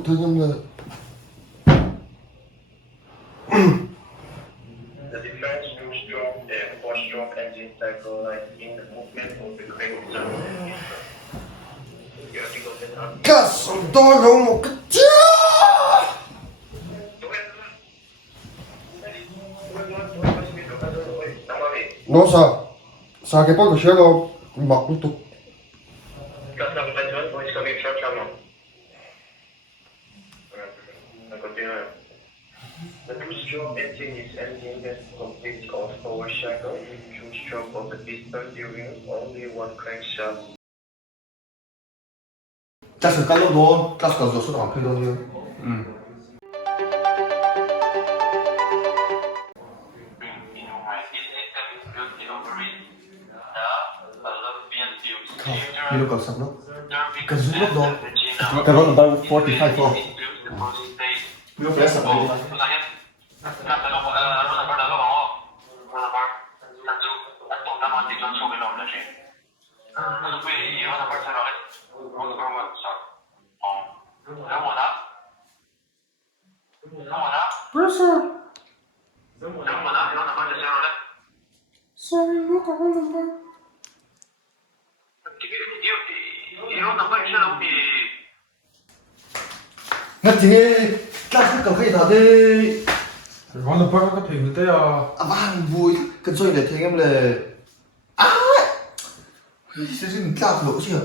못하겠네. The difference two-stroke and four-stroke engine cycle like in the movement of the crank zone. You have to go this on. 가슴 너무 먹겠지? Nó sao? Sao cái bóp của sếp không? Mặc liên tục. The two-stroke engine is engine that consists of power cycle, two stroke of the piston during only one crankshaft. Chắc là các lỗ đó, chắc là do số nào khi đâu như. Không, như còn sắp lắm. Cần giúp lốc đó. Cái đó là bao 45 không? Nó phải sắp đi. Pressure. Sorry, what the hell number? Ngắt thì nghe, các cần khi thả đi. Con là bao cái thuyền thế à? À vang vui, cần xoay để thấy em là sẽ dừng các lỗ chưa?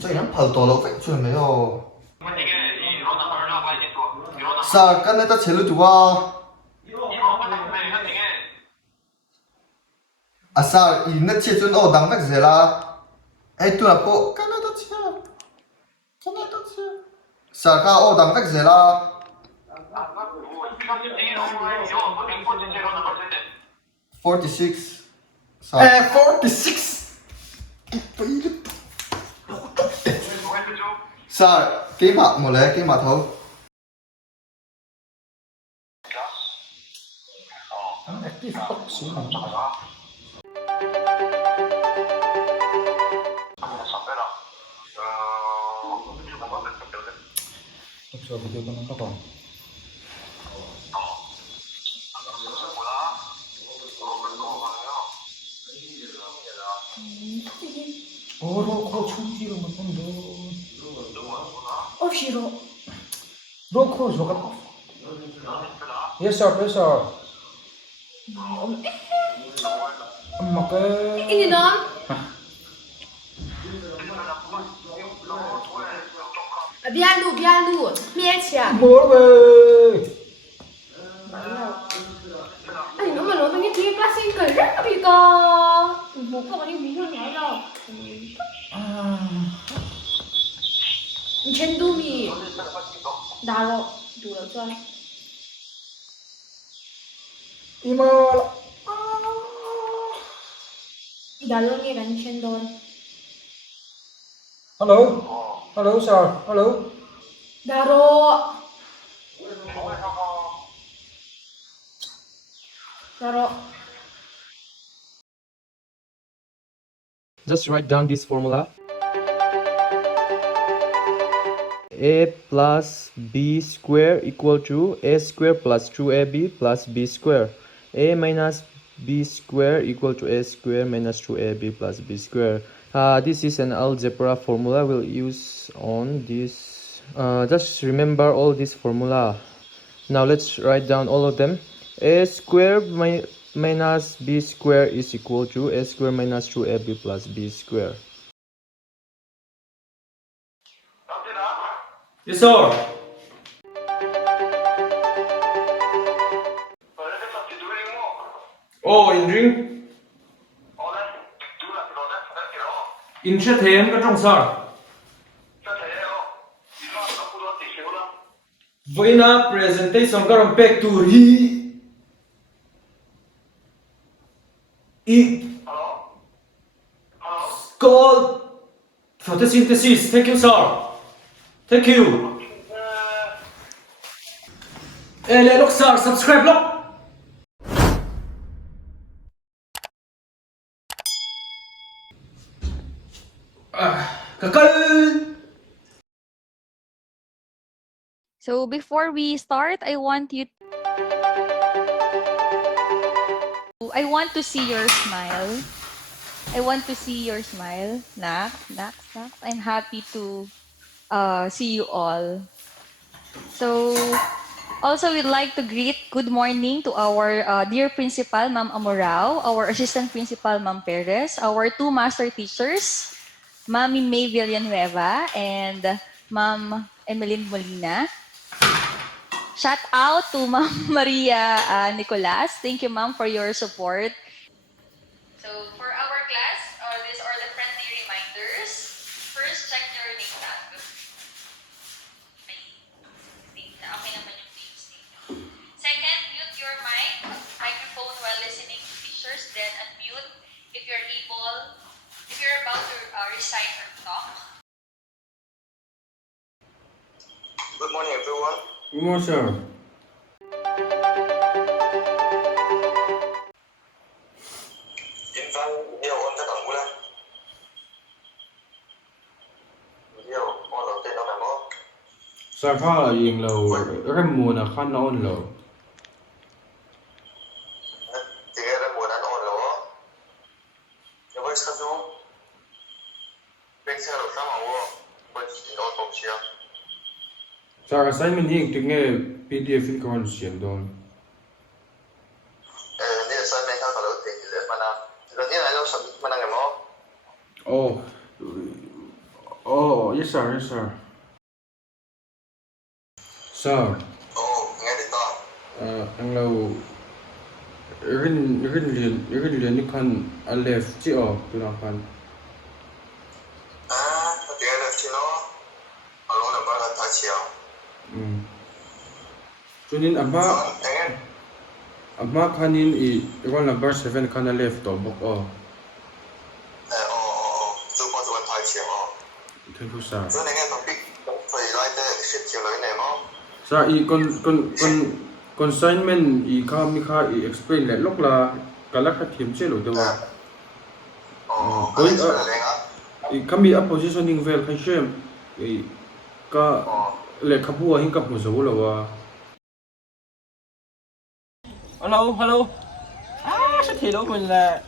Xoay lắm phở to lỗ phải xoay mấy rồi. Sao cái này ta chế lưu tụ à? À sao ý nó chế chuẩn ở đằng vách gì là? Ê tụi là cô, cái này ta chế. Cái này ta chế. Sao cái ở đằng vách gì là? 46. Sao? 46. Sao? Cái mặt một lẽ cái mặt thôi. 없어, 비디오 끊는 거 봐. 로코 충지로 만든다. 싫어. 로코 저거. Yes sir, yes sir. Mà cái Cái gì đó? Bia lu, mía chả. mua về. Anh nó mà nói với cái plastic cười rất là bị co. Một cái gì bị thương nhảy đâu. Trên đu mì. Đào rồi, đủ được chưa? 이마. Đào rồi nghe gắn trên đôi. Hello. Hello sir. Hello. Đào rồi. Đào rồi. Just write down this formula. A plus B square equal to A square plus 2AB plus B square. A minus B square equal to A square minus 2AB plus B square. This is an algebra formula we'll use on this. Just remember all this formula. Now let's write down all of them. A square minus B square is equal to A square minus 2AB plus B square. Yes sir. Oh, in drink. In sẽ thêm cái trong sar. Với na presentation cái làm back to called photosynthesis. Thank you sir. Thank you. Ê, look sir, subscribe look. Kakal. So before we start, I want to see your smile. I want to see your smile. Nak. I'm happy to see you all. So also we'd like to greet good morning to our dear principal, Ma'am Amorao, our assistant principal, Ma'am Perez, our two master teachers, Ma'am May Villanueva and Ma'am Emeline Molina. Shout out to Ma'am Maria Nicolas. Thank you, Ma'am, for your support. So for our class, these are the friendly reminders. First, check your name tag. Okay naman yung page name. Second, mute your microphone while listening to teachers. Then unmute if you're about to recite or talk. Good morning, everyone. Good morning, sir. In fact, điều ôn tất cả ngũ lên. Điều ôn đầu tiên đó là mốt. Sir, how are you low? Remuna khan on low. Thì cái đó muốn ăn ôn rồi. Nhưng với sao chú? Bên xe là sao mà mua? Với chỉ ôn bóng chiều. Sir, assignment here to nghe PDF in con xiên don. Ini assignment kan kalau tinggi mana? Jadi ada submit mana nggak mau? Oh, yes sir. Sir, Nghe được to. ang low rin liền ni khan a left chi o tu na khan. Thì cái này thì nó alo là bao là thái chiều. Chunin Anh ama khanin roll number 7 khan a left to bok o. chú bao giờ thái chiều. Thank you sir. Cho nên cái topic phải lại tới shit chiều lấy này mà. Sir, consignment kha explain le lok la kala kha thim che lo dewa. Anh sẽ là lên Kami a positioning vel khai shem ka le khabu hin ka mu zo lo wa. Hello. Sa thelo mình là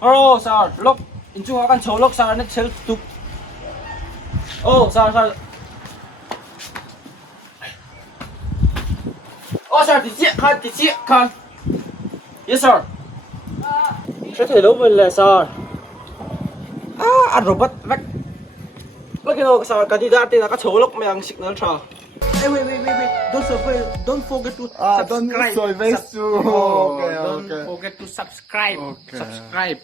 Hello, sir. Look, into akan cholok sir na self tuk. Oh, sir. Oh, sir, đi chị khan. Yes, sir. Sa thelo mình là sir. Anh robot vek. Look, sir, kandidatin na ka cholok may ang signal tra. Hey, wait. Don't forget to subscribe. don't survey to. Don't forget to subscribe. Okay. Subscribe.